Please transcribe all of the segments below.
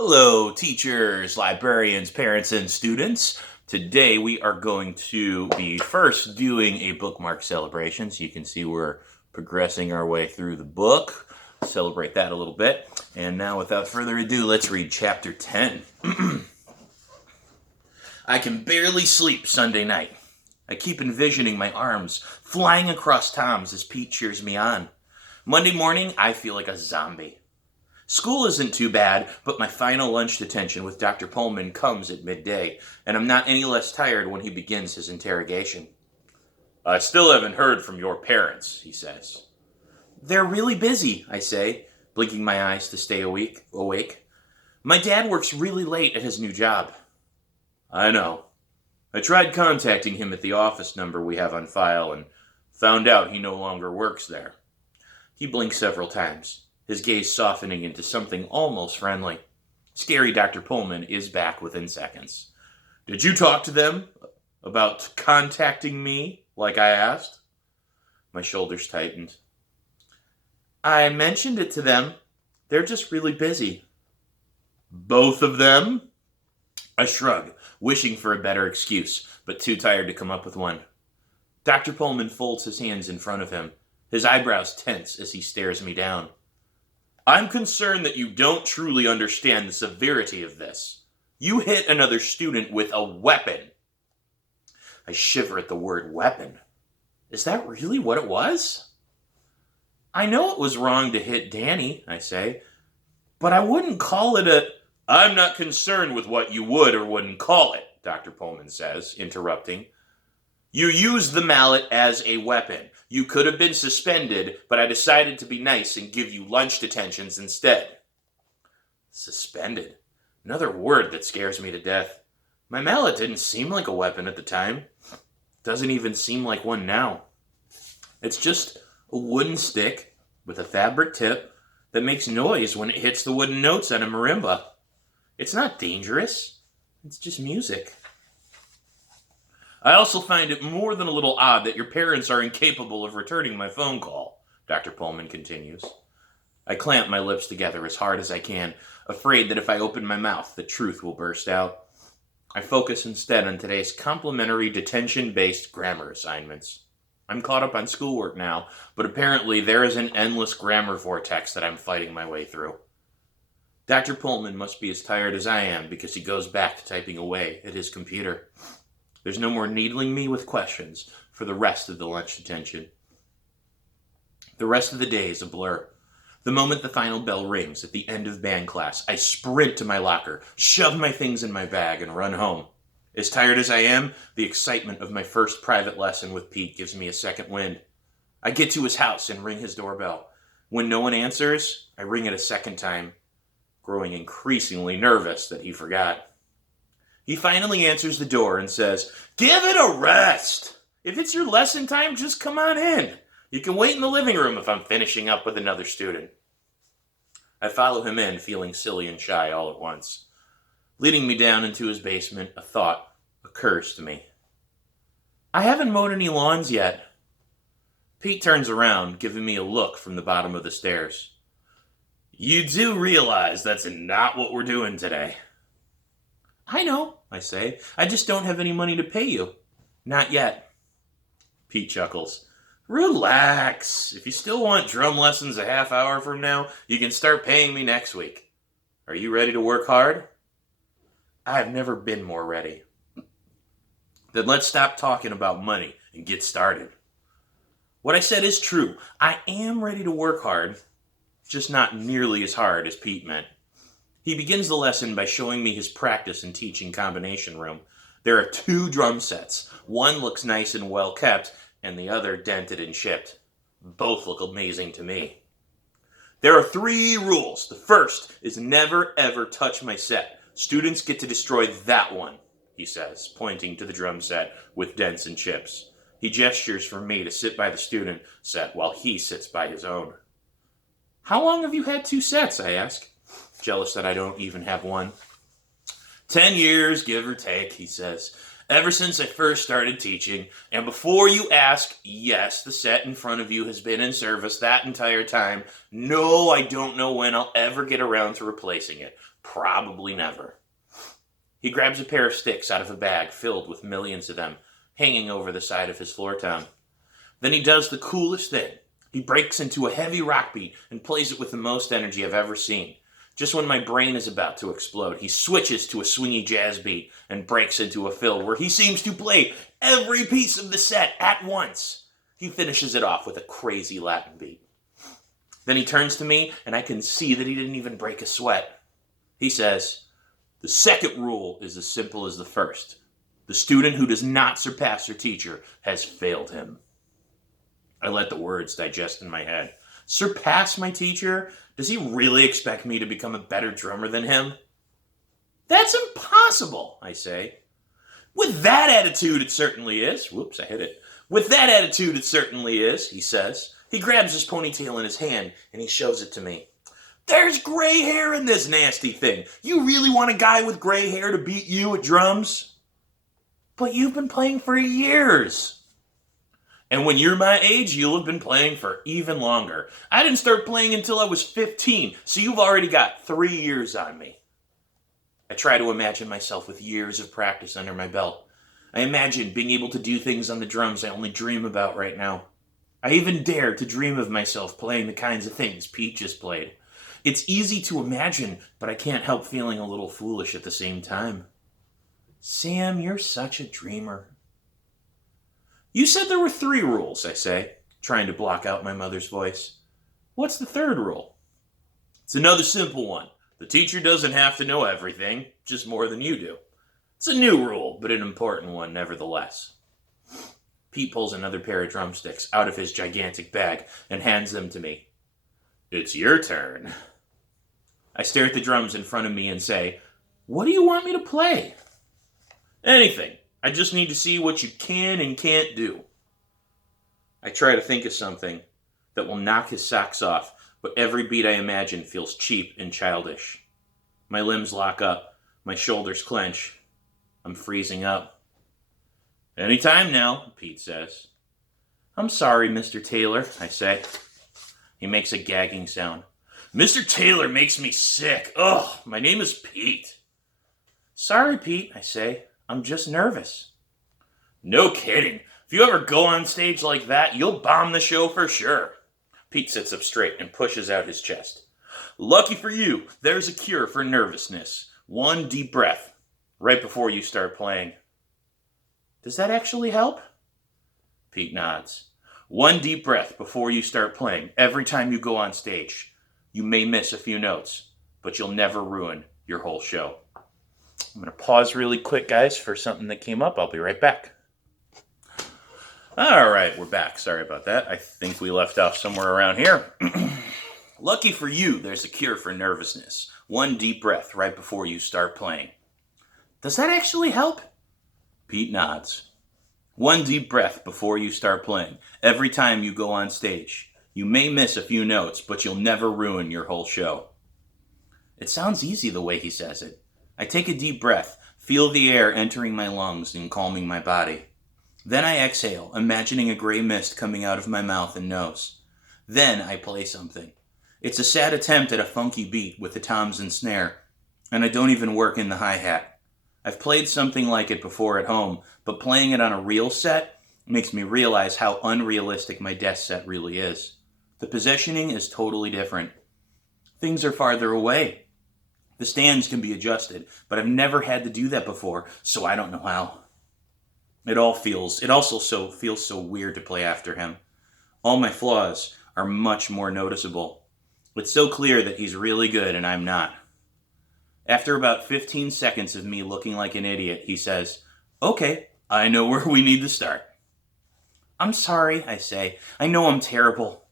Hello, teachers, librarians, parents, and students. Today we are going to be first doing a bookmark celebration. So you can see we're progressing our way through the book. Celebrate that a little bit. And now, without further ado, let's read chapter 10. I can barely sleep Sunday night. I keep envisioning my arms flying across Tom's as Pete cheers me on. Monday morning, I feel like a zombie. School isn't too bad, but my final lunch detention with Dr. Pullman comes at midday, and I'm not any less tired when he begins his interrogation. I still haven't heard from your parents, he says. They're really busy, I say, blinking my eyes to stay awake. My dad works really late at his new job. I know. I tried contacting him at the office number we have on file and found out he no longer works there. He blinks several times, his gaze softening into something almost friendly. Scary Dr. Pullman is back within seconds. Did you talk to them about contacting me, like I asked? My shoulders tightened. I mentioned it to them. They're just really busy. Both of them? I shrug, wishing for a better excuse, but too tired to come up with one. Dr. Pullman folds his hands in front of him, his eyebrows tense as he stares me down. I'm concerned that you don't truly understand the severity of this. You hit another student with a weapon. I shiver at the word weapon. Is that really what it was? I know it was wrong to hit Danny, I say, but I wouldn't call it a... I'm not concerned with what you would or wouldn't call it, Dr. Pullman says, interrupting. You used the mallet as a weapon. You could have been suspended, but I decided to be nice and give you lunch detentions instead. Suspended? Another word that scares me to death. My mallet didn't seem like a weapon at the time. Doesn't even seem like one now. It's just a wooden stick with a fabric tip that makes noise when it hits the wooden notes on a marimba. It's not dangerous. It's just music. I also find it more than a little odd that your parents are incapable of returning my phone call, Dr. Pullman continues. I clamp my lips together as hard as I can, afraid that if I open my mouth, the truth will burst out. I focus instead on today's complimentary detention-based grammar assignments. I'm caught up on schoolwork now, but apparently there is an endless grammar vortex that I'm fighting my way through. Dr. Pullman must be as tired as I am because he goes back to typing away at his computer. There's no more needling me with questions for the rest of the lunch detention. The rest of the day is a blur. The moment the final bell rings at the end of band class, I sprint to my locker, shove my things in my bag, and run home. As tired as I am, the excitement of my first private lesson with Pete gives me a second wind. I get to his house and ring his doorbell. When no one answers, I ring it a second time, growing increasingly nervous that he forgot. He finally answers the door and says, Give it a rest! If it's your lesson time, just come on in. You can wait in the living room if I'm finishing up with another student. I follow him in, feeling silly and shy all at once. Leading me down into his basement, a thought occurs to me. I haven't mowed any lawns yet. Pete turns around, giving me a look from the bottom of the stairs. You do realize that's not what we're doing today. I know, I say. I just don't have any money to pay you. Not yet. Pete chuckles. Relax. If you still want drum lessons a half hour from now, you can start paying me next week. Are you ready to work hard? I've never been more ready. Then let's stop talking about money and get started. What I said is true. I am ready to work hard, just not nearly as hard as Pete meant. He begins the lesson by showing me his practice and teaching combination room. There are 2 drum sets. One looks nice and well kept, and the other dented and chipped. Both look amazing to me. There are 3 rules. The first is never ever touch my set. Students get to destroy that one, he says, pointing to the drum set with dents and chips. He gestures for me to sit by the student set while he sits by his own. How long have you had 2 sets, I ask, jealous that I don't even have one. 10 years, give or take, he says. Ever since I first started teaching, and before you ask, yes, the set in front of you has been in service that entire time. No, I don't know when I'll ever get around to replacing it. Probably never. He grabs a pair of sticks out of a bag filled with millions of them, hanging over the side of his floor tom. Then he does the coolest thing. He breaks into a heavy rock beat and plays it with the most energy I've ever seen. Just when my brain is about to explode, he switches to a swingy jazz beat and breaks into a fill where he seems to play every piece of the set at once. He finishes it off with a crazy Latin beat. Then he turns to me, and I can see that he didn't even break a sweat. He says, "The second rule is as simple as the first. The student who does not surpass their teacher has failed him." I let the words digest in my head. Surpass my teacher? Does he really expect me to become a better drummer than him? That's impossible, I say. With that attitude, it certainly is. Whoops, I hit it. With that attitude, it certainly is, he says. He grabs his ponytail in his hand and he shows it to me. There's gray hair in this nasty thing. You really want a guy with gray hair to beat you at drums? But you've been playing for years. And when you're my age, you'll have been playing for even longer. I didn't start playing until I was 15, so you've already got 3 years on me. I try to imagine myself with years of practice under my belt. I imagine being able to do things on the drums I only dream about right now. I even dare to dream of myself playing the kinds of things Pete just played. It's easy to imagine, but I can't help feeling a little foolish at the same time. Sam, you're such a dreamer. You said there were 3 rules, I say, trying to block out my mother's voice. What's the 3rd rule? It's another simple one. The teacher doesn't have to know everything, just more than you do. It's a new rule, but an important one nevertheless. Pete pulls another pair of drumsticks out of his gigantic bag and hands them to me. It's your turn. I stare at the drums in front of me and say, what do you want me to play? Anything. I just need to see what you can and can't do. I try to think of something that will knock his socks off, but every beat I imagine feels cheap and childish. My limbs lock up, my shoulders clench. I'm freezing up. Anytime now, Pete says. I'm sorry, Mr. Taylor, I say. He makes a gagging sound. Mr. Taylor makes me sick. Ugh, my name is Pete. Sorry, Pete, I say. I'm just nervous. No kidding. If you ever go on stage like that, you'll bomb the show for sure. Pete sits up straight and pushes out his chest. Lucky for you, there's a cure for nervousness. 1 deep breath, right before you start playing. Does that actually help? Pete nods. 1 deep breath before you start playing, every time you go on stage. You may miss a few notes, but you'll never ruin your whole show. I'm going to pause really quick, guys, for something that came up. I'll be right back. All right, we're back. Sorry about that. I think we left off somewhere around here. Lucky for you, there's a cure for nervousness. 1 deep breath right before you start playing. Does that actually help? Pete nods. 1 deep breath before you start playing. Every time you go on stage. You may miss a few notes, but you'll never ruin your whole show. It sounds easy the way he says it. I take a deep breath, feel the air entering my lungs and calming my body. Then I exhale, imagining a gray mist coming out of my mouth and nose. Then I play something. It's a sad attempt at a funky beat with the toms and snare, and I don't even work in the hi-hat. I've played something like it before at home, but playing it on a real set makes me realize how unrealistic my desk set really is. The positioning is totally different. Things are farther away. The stands can be adjusted, but I've never had to do that before, so I don't know how. It also feels so weird to play after him. All my flaws are much more noticeable. It's so clear that he's really good and I'm not. After about 15 seconds of me looking like an idiot, he says, Okay, I know where we need to start. I'm sorry, I say. I know I'm terrible.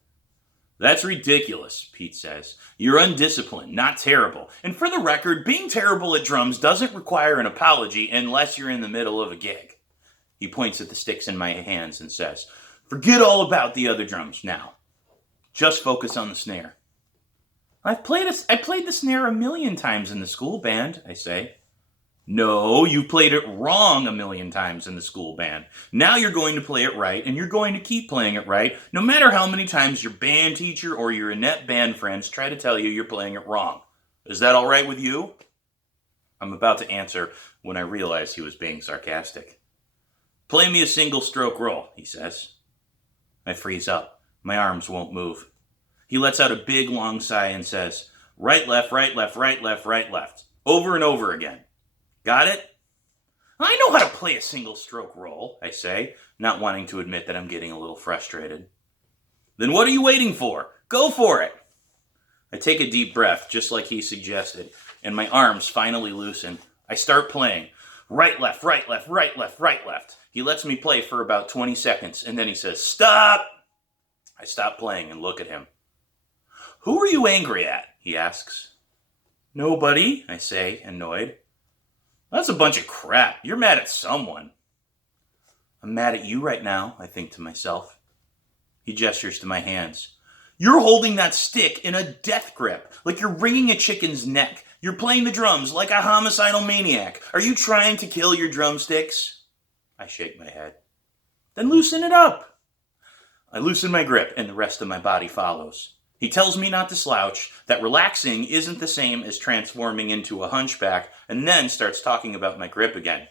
That's ridiculous, Pete says. You're undisciplined, not terrible. And for the record, being terrible at drums doesn't require an apology unless you're in the middle of a gig. He points at the sticks in my hands and says, Forget all about the other drums now. Just focus on the snare. I played the snare 1,000,000 times in the school band, I say. No, you played it wrong a million times in the school band. Now you're going to play it right, and you're going to keep playing it right, no matter how many times your band teacher or your inept band friends try to tell you you're playing it wrong. Is that all right with you? I'm about to answer when I realize he was being sarcastic. Play me a single stroke roll, he says. I freeze up. My arms won't move. He lets out a big long sigh and says, right, left, right, left, right, left, right, left. Over and over again. Got it? I know how to play a single stroke roll, I say, not wanting to admit that I'm getting a little frustrated. Then what are you waiting for? Go for it! I take a deep breath, just like he suggested, and my arms finally loosen. I start playing. Right, left, right, left, right, left, right, left. He lets me play for about 20 seconds, and then he says, stop! I stop playing and look at him. Who are you angry at? He asks. Nobody, I say, annoyed. That's a bunch of crap. You're mad at someone. I'm mad at you right now, I think to myself. He gestures to my hands. You're holding that stick in a death grip, like you're wringing a chicken's neck. You're playing the drums like a homicidal maniac. Are you trying to kill your drumsticks? I shake my head. Then loosen it up. I loosen my grip, and the rest of my body follows. He tells me not to slouch, that relaxing isn't the same as transforming into a hunchback, and then starts talking about my grip again.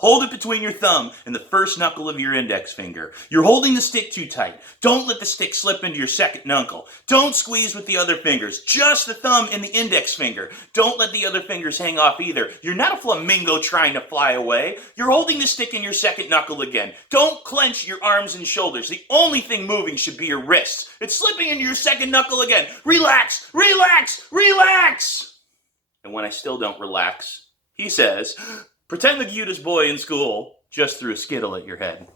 Hold it between your thumb and the first knuckle of your index finger. You're holding the stick too tight. Don't let the stick slip into your second knuckle. Don't squeeze with the other fingers. Just the thumb and the index finger. Don't let the other fingers hang off either. You're not a flamingo trying to fly away. You're holding the stick in your second knuckle again. Don't clench your arms and shoulders. The only thing moving should be your wrists. It's slipping into your second knuckle again. Relax, relax, relax. And when I still don't relax, he says, pretend the cutest boy in school just threw a skittle at your head.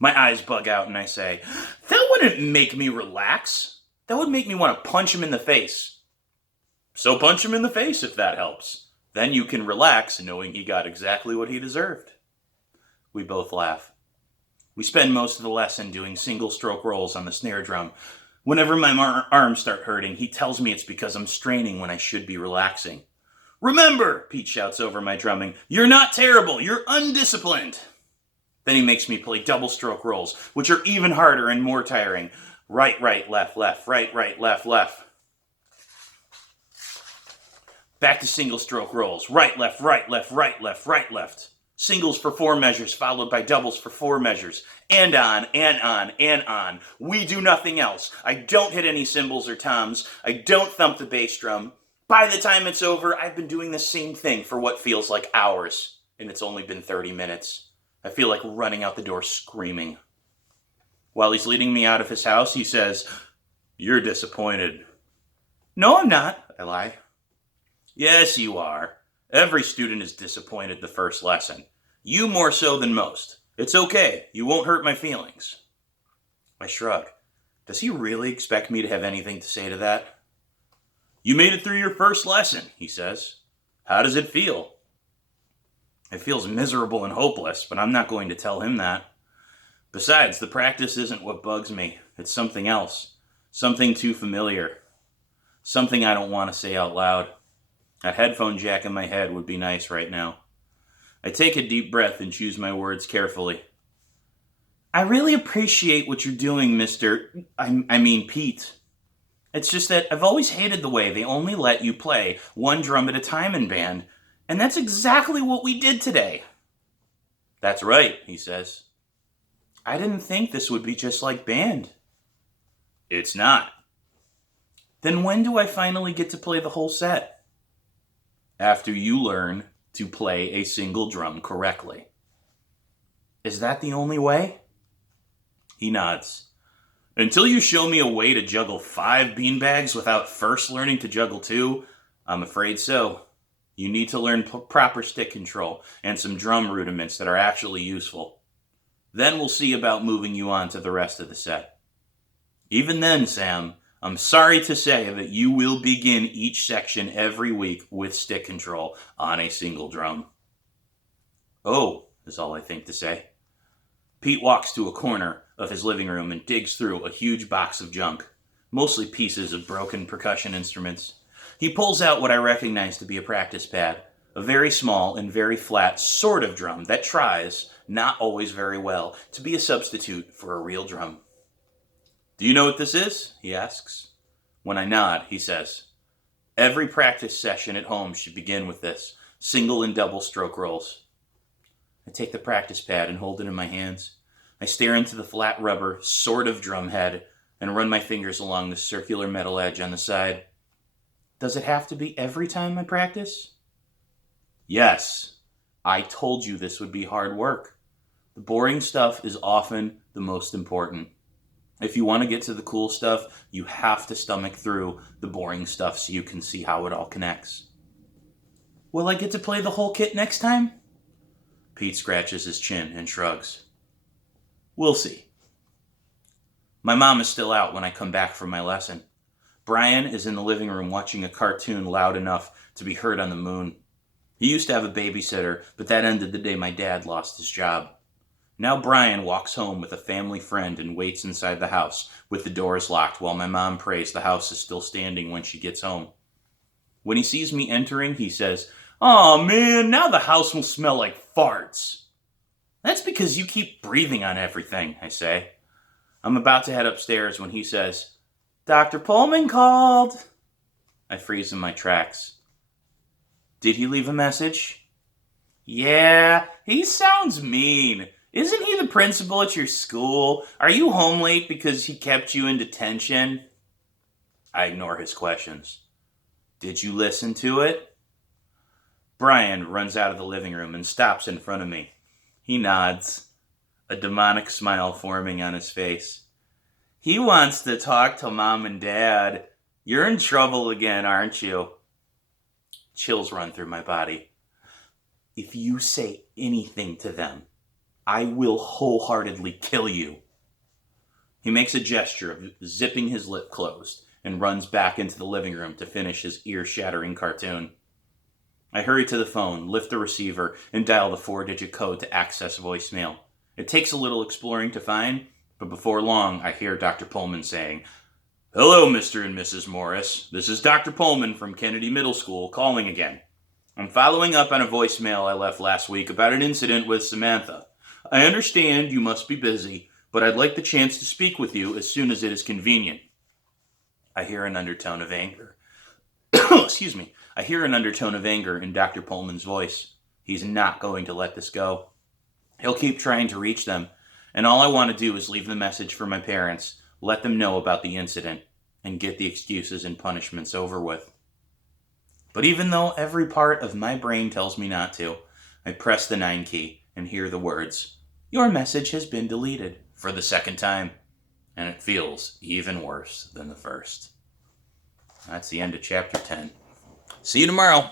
My eyes bug out and I say, that wouldn't make me relax. That would make me want to punch him in the face. So punch him in the face if that helps. Then you can relax knowing he got exactly what he deserved. We both laugh. We spend most of the lesson doing single stroke rolls on the snare drum. Whenever my arms start hurting, he tells me it's because I'm straining when I should be relaxing. Remember, Pete shouts over my drumming, you're not terrible, you're undisciplined. Then he makes me play double stroke rolls, which are even harder and more tiring. Right, right, left, left, right, right, left, left. Back to single stroke rolls. Right, left, right, left, right, left, right, left. Singles for 4 measures, followed by doubles for 4 measures. And on, and on, and on. We do nothing else. I don't hit any cymbals or toms. I don't thump the bass drum. By the time it's over, I've been doing the same thing for what feels like hours, and it's only been 30 minutes. I feel like running out the door screaming. While he's leading me out of his house, he says, you're disappointed. No, I'm not, I lie. Yes, you are. Every student is disappointed the first lesson. You more so than most. It's okay. You won't hurt my feelings. I shrug. Does he really expect me to have anything to say to that? You made it through your first lesson, he says. How does it feel? It feels miserable and hopeless, but I'm not going to tell him that. Besides, the practice isn't what bugs me. It's something else. Something too familiar. Something I don't want to say out loud. A headphone jack in my head would be nice right now. I take a deep breath and choose my words carefully. I really appreciate what you're doing, Pete. It's just that I've always hated the way they only let you play one drum at a time in band, and that's exactly what we did today. That's right, he says. I didn't think this would be just like band. It's not. Then when do I finally get to play the whole set? After you learn to play a single drum correctly. Is that the only way? He nods. Until you show me a way to juggle 5 beanbags without first learning to juggle 2, I'm afraid so. You need to learn proper stick control and some drum rudiments that are actually useful. Then we'll see about moving you on to the rest of the set. Even then, Sam, I'm sorry to say that you will begin each section every week with stick control on a single drum. Oh, is all I think to say. Pete walks to a corner of his living room and digs through a huge box of junk, mostly pieces of broken percussion instruments. He pulls out what I recognize to be a practice pad, a very small and very flat sort of drum that tries, not always very well, to be a substitute for a real drum. "Do you know what this is?" he asks. When I nod, he says, "Every practice session at home should begin with this, single and double stroke rolls." I take the practice pad and hold it in my hands. I stare into the flat rubber, sort of drum head, and run my fingers along the circular metal edge on the side. "Does it have to be every time I practice?" "Yes. I told you this would be hard work. The boring stuff is often the most important. If you want to get to the cool stuff, you have to stomach through the boring stuff so you can see how it all connects." "Will I get to play the whole kit next time?" Pete scratches his chin and shrugs. "We'll see." My mom is still out when I come back from my lesson. Brian is in the living room watching a cartoon loud enough to be heard on the moon. He used to have a babysitter, but that ended the day my dad lost his job. Now Brian walks home with a family friend and waits inside the house with the doors locked while my mom prays the house is still standing when she gets home. When he sees me entering, he says, "Oh man, now the house will smell like farts." "That's because you keep breathing on everything," I say. I'm about to head upstairs when he says, "Dr. Pullman called." I freeze in my tracks. "Did he leave a message?" "Yeah, he sounds mean. Isn't he the principal at your school? Are you home late because he kept you in detention?" I ignore his questions. "Did you listen to it?" Brian runs out of the living room and stops in front of me. He nods, a demonic smile forming on his face. "He wants to talk to Mom and Dad. You're in trouble again, aren't you?" Chills run through my body. "If you say anything to them, I will wholeheartedly kill you." He makes a gesture of zipping his lip closed and runs back into the living room to finish his ear-shattering cartoon. I hurry to the phone, lift the receiver, and dial the 4-digit code to access voicemail. It takes a little exploring to find, but before long, I hear Dr. Pullman saying, "Hello, Mr. and Mrs. Morris. This is Dr. Pullman from Kennedy Middle School calling again. I'm following up on a voicemail I left last week about an incident with Samantha. I understand you must be busy, but I'd like the chance to speak with you as soon as it is convenient." I hear an undertone of anger. Excuse me. I hear an undertone of anger in Dr. Pullman's voice. He's not going to let this go. He'll keep trying to reach them, and all I want to do is leave the message for my parents, let them know about the incident, and get the excuses and punishments over with. But even though every part of my brain tells me not to, I press the 9 key and hear the words, "Your message has been deleted," for the second time, and it feels even worse than the first. That's the end of chapter 10. See you tomorrow.